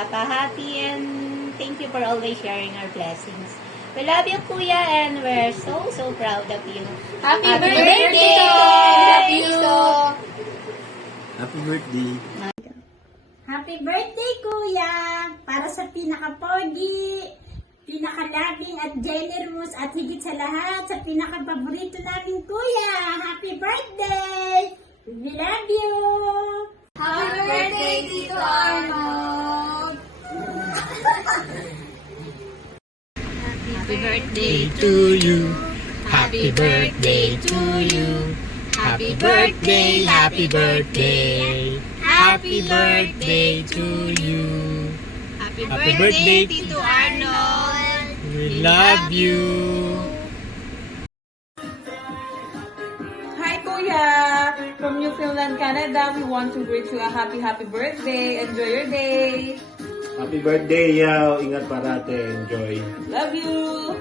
Papa Happy, and thank you for always sharing our blessings. We love you, Kuya, and we're so proud of you. Happy birthday! Love you! Happy birthday! Happy birthday, Kuya! Para sa pinaka-pogi, pinaka-loving at generous at higit sa lahat, sa pinaka-paborito namin, Kuya! Happy birthday! We love you! Happy birthday, Tito Arnold! Happy birthday To you, happy birthday to you, happy birthday, happy birthday, happy birthday to you. Happy Happy birthday, Tito Arnold! We love you. Hi Kuya! From Newfoundland, Canada, we want to greet you a happy birthday. Enjoy your day. Happy birthday, Yao. Ingat parate. Enjoy. Love you.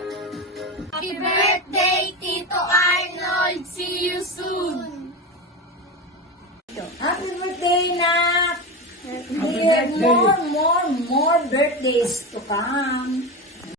Happy birthday, Tito Arnold! See you soon! Happy birthday, Nak! More birthdays to come.